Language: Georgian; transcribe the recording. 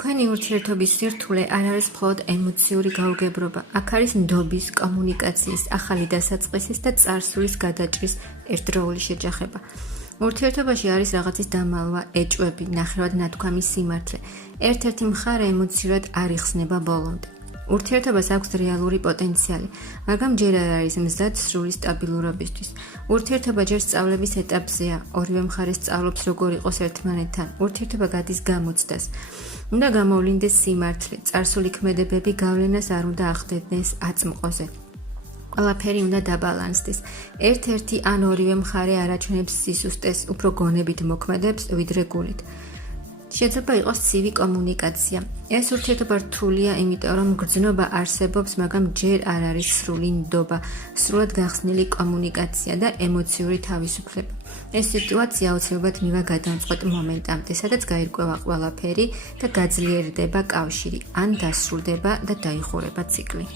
თქვენი ურთიერთობის სირთულე არ არის მხოლოდ ემოციური გაუგებრობა. აქ არის ნდობის, კომუნიკაციის, ახალი დასაწყისის და წარსულის გადაჭრის ერთდროული შეჯახება. ურთიერთობაში არის რაღაცის დამალვა, ეჭვები, ნახევრად ნათქვამი სიმართლე. ერთ-ერთი მხარე ემოციურად არ იხსნება ბოლომდე. ურთიერთობას აქვს რეალური პოტენციალი, მაგრამ ჯერ არ არის მზად სრული სტაბილურობისთვის. ურთიერთობა ჯერ სწავლების ეტაპზეა, ორივე მხარე სწავლობს როგორ იყოს ერთმანეთთან. ურთიერთობა გადის გამოცდას. უნდა გამოვლინდეს სიმართლე, წარსული ქმედებები გავლენას არ უნდა ახდენდეს აწმყოზე. ყველაფერი უნდა დაბალანსდეს. ერთ-ერთი ან ორივე მხარე არაჩვენებს სისუსტეს, უფრო გონებით მოქმედებს, ვიდრე გულით. შეიძლება იყოს ცივი კომუნიკაცია. ეს ურთიერთობა რთულია, იმიტომ რომ გრძნობა არსებობს, მაგრამ ჯერ არ არის სრული ნდობა, სრულად გახსნილი კომუნიკაცია და ემოციური თავისუფლება. ეს სიტუაცია აუცილებლად მივა გადამწყვეტ მომენტამდე, სადაც გაირკვევა ყველაფერი და გაძლიერდება კავშირი, ან დასრულდება და დაიხურება ციკლი.